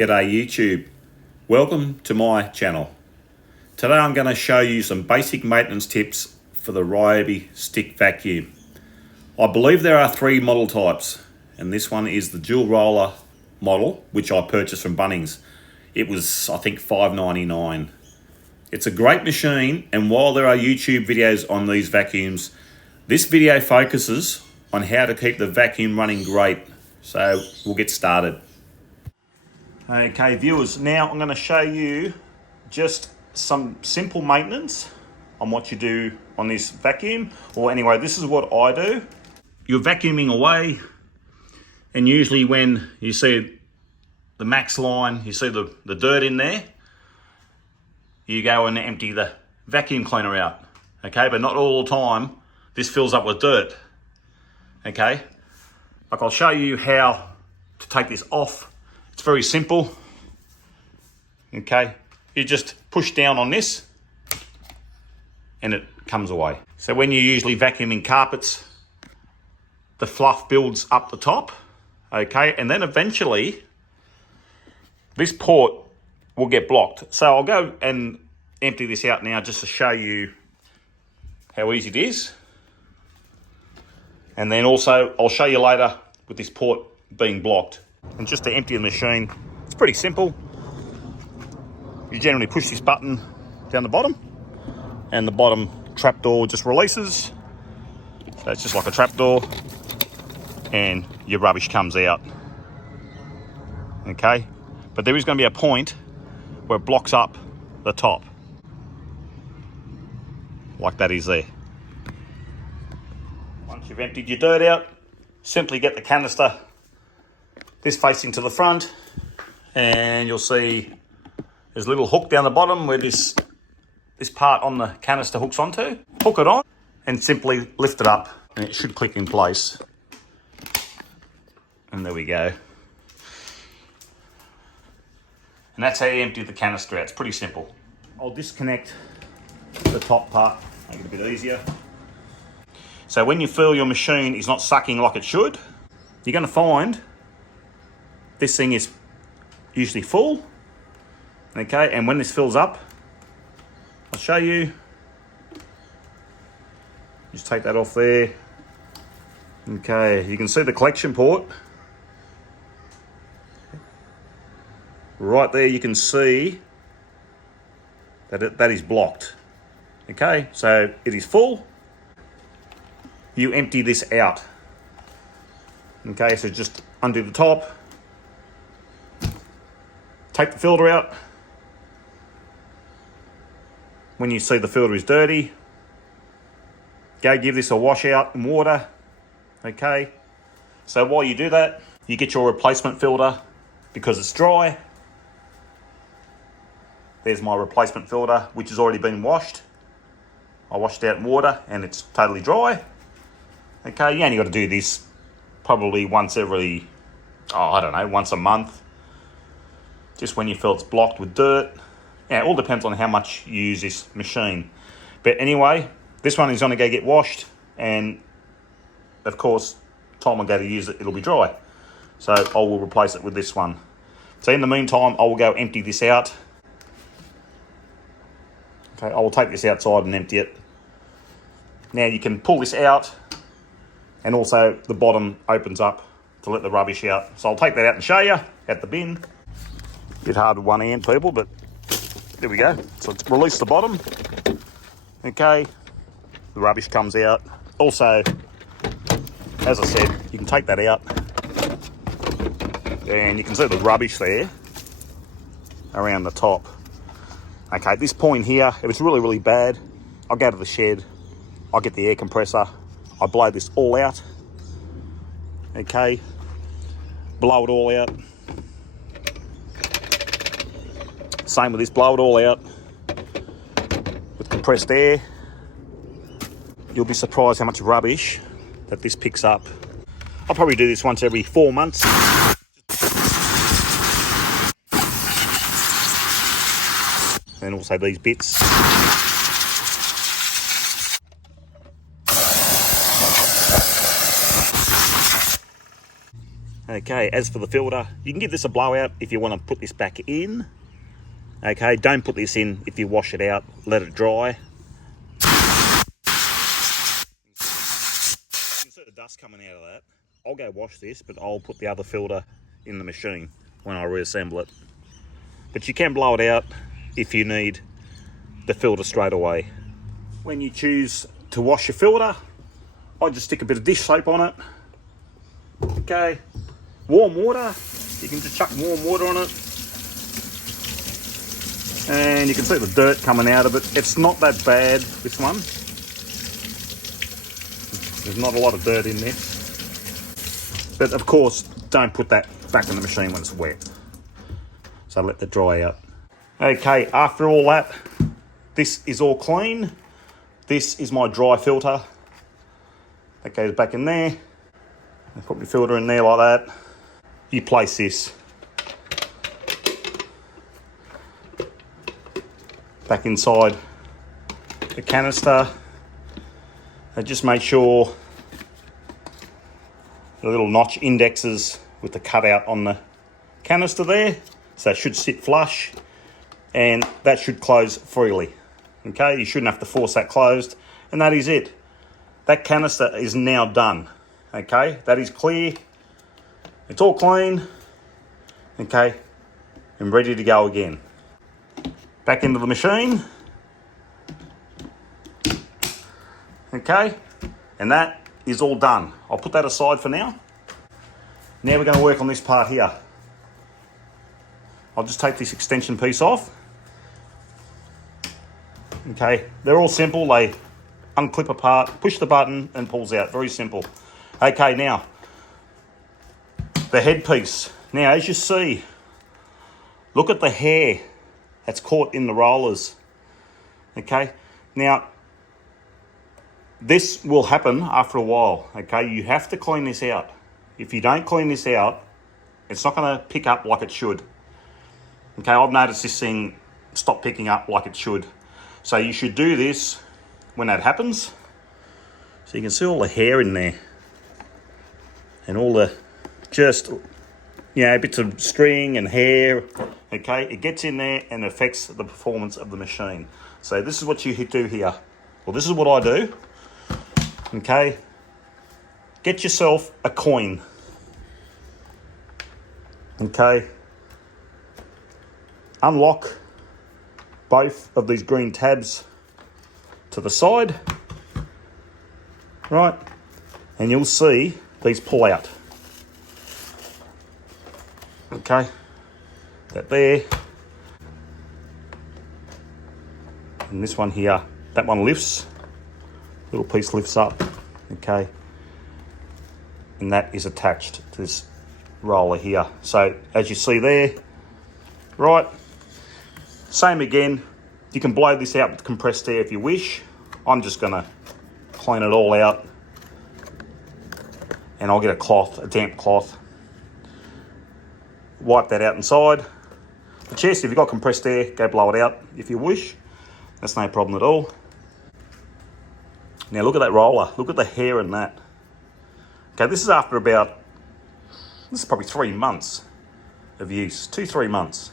G'day YouTube, welcome to my channel. Today I'm going to show you some basic maintenance tips for the Ryobi stick vacuum. I believe there are three model types, and this one is the dual roller model, which I purchased from Bunnings. It was, I think, $5.99. It's a great machine, and while there are YouTube videos on these vacuums, this video focuses on how to keep the vacuum running great. So we'll get started. Okay viewers, now I'm going to show you just some simple maintenance on what you do on this vacuum. Or anyway, this is what I do. You're vacuuming away, and usually when you see the max line, you see the dirt in there, you go and empty the vacuum cleaner out. Okay, but not all the time this fills up with dirt. Okay, like I'll show you how to take this off. It's very simple. Okay, you just push down on this and it comes away. So when you're usually vacuuming carpets, the fluff builds up the top. Okay, and then eventually this port will get blocked. So I'll go and empty this out now just to show you how easy it is. And then also I'll show you later with this port being blocked. And just to empty the machine, it's pretty simple. You generally push this button down the bottom, and the bottom trapdoor just releases. So it's just like a trapdoor, and your rubbish comes out. Okay, but there is going to be a point where it blocks up the top, like that is there. Once you've emptied your dirt out, simply get the canister this facing to the front, and you'll see there's a little hook down the bottom where this part on the canister hooks onto. Hook it on and simply lift it up, and it should click in place. And there we go. And that's how you empty the canister out. It's pretty simple. I'll disconnect the top part, make it a bit easier. So when you feel your machine is not sucking like it should, you're going to find this thing is usually full. Okay, and when this fills up, I'll show you. Just take that off there. Okay, you can see the collection port. Right there you can see that that is blocked. Okay, so it is full. You empty this out. Okay, so just undo the top. Take the filter out. When you see the filter is dirty, go give this a wash out in water. Okay, so while you do that, you get your replacement filter because it's dry. There's my replacement filter, which has already been washed. I washed it out in water and it's totally dry. Okay, you only got to do this probably once every, once a month. Just when you feel it's blocked with dirt. Yeah, it all depends on how much you use this machine. But anyway, this one is going to go get washed, and of course, time I go to use it, it'll be dry. So I will replace it with this one. So in the meantime, I will go empty this out. Okay, I will take this outside and empty it. Now you can pull this out, and also the bottom opens up to let the rubbish out. So I'll take that out and show you at the bin. Bit hard with one hand, people, but there we go. So it's released the bottom. Okay, the rubbish comes out. Also, as I said, you can take that out, and you can see the rubbish there around the top. Okay, at this point here, if it's really, really bad, I'll go to the shed, I'll get the air compressor, I blow this all out. Okay, blow it all out. Same with this, blow it all out with compressed air. You'll be surprised how much rubbish that this picks up. I'll probably do this once every 4 months. And also these bits. Okay, as for the filter, you can give this a blowout if you want to put this back in. Okay, don't put this in if you wash it out, let it dry. You can see the dust coming out of that. I'll go wash this, but I'll put the other filter in the machine when I reassemble it. But you can blow it out if you need the filter straight away. When you choose to wash your filter, I just stick a bit of dish soap on it. Okay, warm water, you can just chuck warm water on it. And you can see the dirt coming out of it. It's not that bad, this one. There's not a lot of dirt in this. But of course, don't put that back in the machine when it's wet. So let that dry out. Okay, after all that, this is all clean. This is my dry filter. That goes back in there. I put my filter in there like that. You place this back inside the canister. And just make sure the little notch indexes with the cutout on the canister there. So it should sit flush and that should close freely. Okay, you shouldn't have to force that closed. And that is it. That canister is now done. Okay, that is clear. It's all clean. Okay, and ready to go again. Back into the machine. Okay, and that is all done. I'll put that aside for now. Now we're going to work on this part here. I'll just take this extension piece off. Okay, they're all simple. They unclip apart, push the button and pulls out. Very simple. Okay, now the headpiece. Now, as you see, look at the hair that's caught in the rollers. Okay, now this will happen after a while. Okay, you have to clean this out. If you don't clean this out, it's not going to pick up like it should. Okay, I've noticed this thing stop picking up like it should. So you should do this when that happens. So you can see all the hair in there. And all the just, bits of string and hair. Okay, it gets in there and affects the performance of the machine. So this is what you do here. Well, this is what I do. Okay, get yourself a coin. Okay, unlock both of these green tabs to the side, right, and you'll see these pull out. Okay, that there, and this one here, that one lifts, little piece lifts up, okay, and that is attached to this roller here. So as you see there, right, same again, you can blow this out with compressed air if you wish. I'm just gonna clean it all out and I'll get a cloth, a damp cloth, wipe that out inside. The chest, if you've got compressed air, go blow it out if you wish. That's no problem at all. Now look at that roller, look at the hair in that. Okay, this is after about, this is probably 3 months of use, 2-3 months.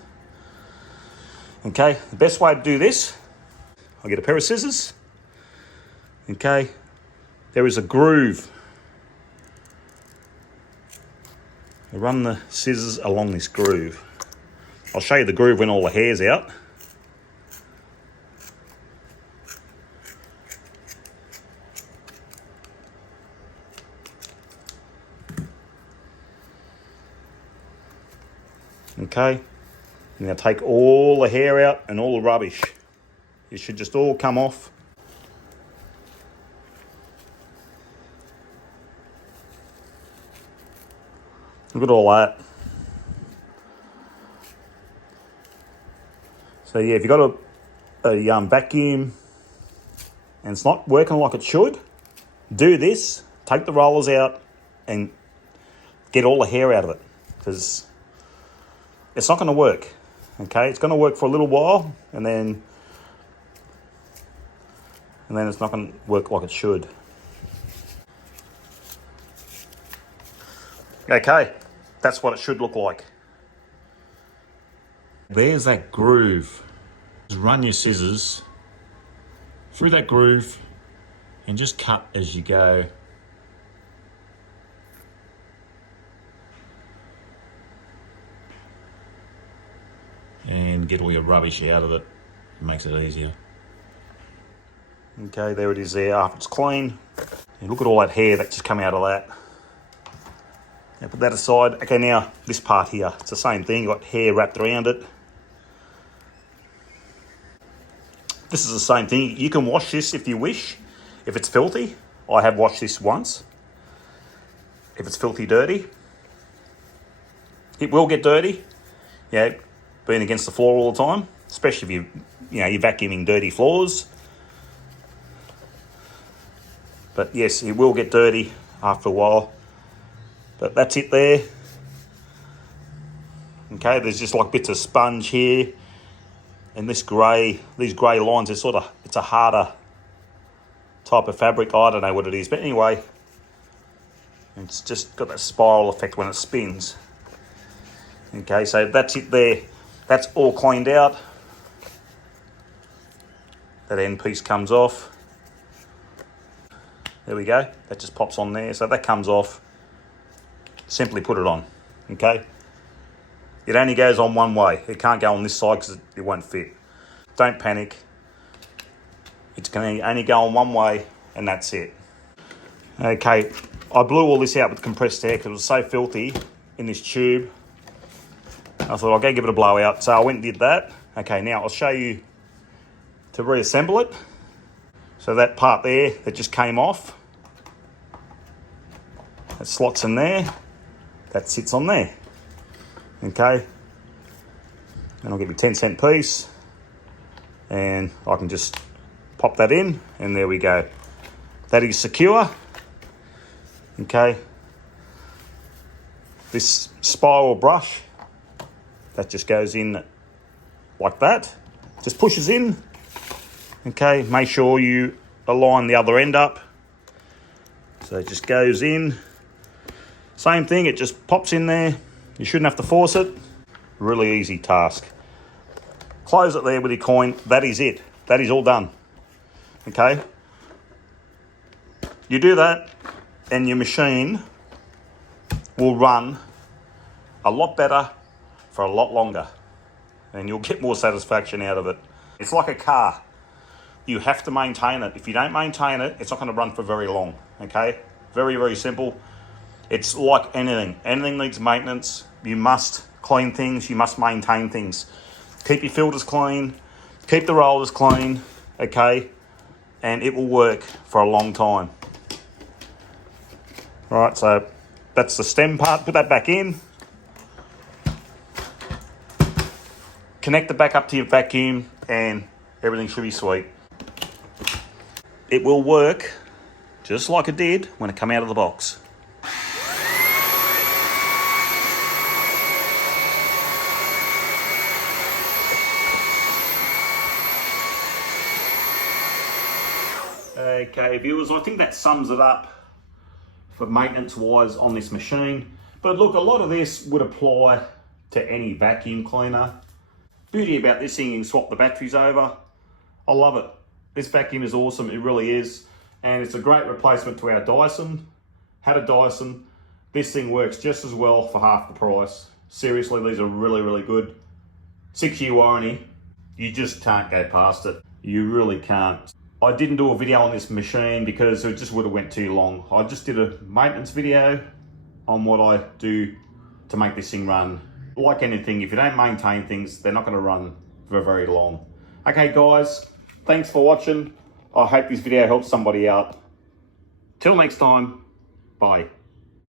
Okay, the best way to do this, I'll get a pair of scissors. Okay, there is a groove. I run the scissors along this groove. I'll show you the groove when all the hair's out. Okay, now take all the hair out and all the rubbish. It should just all come off. Look at all that. So yeah, if you've got a vacuum and it's not working like it should, do this, take the rollers out and get all the hair out of it, because it's not going to work. Okay, it's going to work for a little while and then it's not going to work like it should. Okay, That's what it should look like. There's that groove. Just run your scissors through that groove and just cut as you go. And get all your rubbish out of it. It makes it easier. Okay, there it is there after it's clean. And look at all that hair that just come out of that. Now put that aside. Okay, now this part here, it's the same thing. You've got hair wrapped around it. This is the same thing. You can wash this if you wish. If it's filthy, I have washed this once. If it's filthy dirty, it will get dirty. Yeah, being against the floor all the time, especially if you're vacuuming dirty floors. But yes, it will get dirty after a while. But that's it there. Okay, there's just like bits of sponge here. And these grey lines, it's a harder type of fabric. I don't know what it is, but anyway, it's just got that spiral effect when it spins. Okay, so that's it there. That's all cleaned out. That end piece comes off. There we go. That just pops on there. So that comes off. Simply put it on. Okay. It only goes on one way. It can't go on this side because it won't fit. Don't panic. It's going to only go on one way, and that's it. Okay, I blew all this out with compressed air because it was so filthy in this tube. I thought I'll go give it a blowout, so I went and did that. Okay, now I'll show you to reassemble it. So that part there that just came off, that slots in there, that sits on there. Okay, and I'll give you a 10-cent piece and I can just pop that in and there we go. That is secure. Okay, this spiral brush, that just goes in like that, just pushes in. Okay, make sure you align the other end up. So it just goes in. Same thing, it just pops in there. You shouldn't have to force it. Really easy task. Close it there with your coin. That is it. That is all done. Okay. You do that and your machine will run a lot better for a lot longer. And you'll get more satisfaction out of it. It's like a car. You have to maintain it. If you don't maintain it, it's not going to run for very long. Okay. Very, very simple. It's like anything. Anything needs maintenance. You must clean things. You must maintain things. Keep your filters clean. Keep the rollers clean. Okay. And it will work for a long time. All right. So that's the stem part. Put that back in. Connect it back up to your vacuum and everything should be sweet. It will work just like it did when it came out of the box. Okay, viewers, I think that sums it up for maintenance-wise on this machine. But look, a lot of this would apply to any vacuum cleaner. Beauty about this thing, you can swap the batteries over. I love it. This vacuum is awesome, it really is. And it's a great replacement to our Dyson. Had a Dyson. This thing works just as well for half the price. Seriously, these are really, really good. 6-year warranty. You just can't go past it. You really can't. I didn't do a video on this machine because it just would have went too long. I just did a maintenance video on what I do to make this thing run. Like anything, if you don't maintain things, they're not going to run for very long. Okay guys, thanks for watching. I hope this video helps somebody out. Till next time, bye.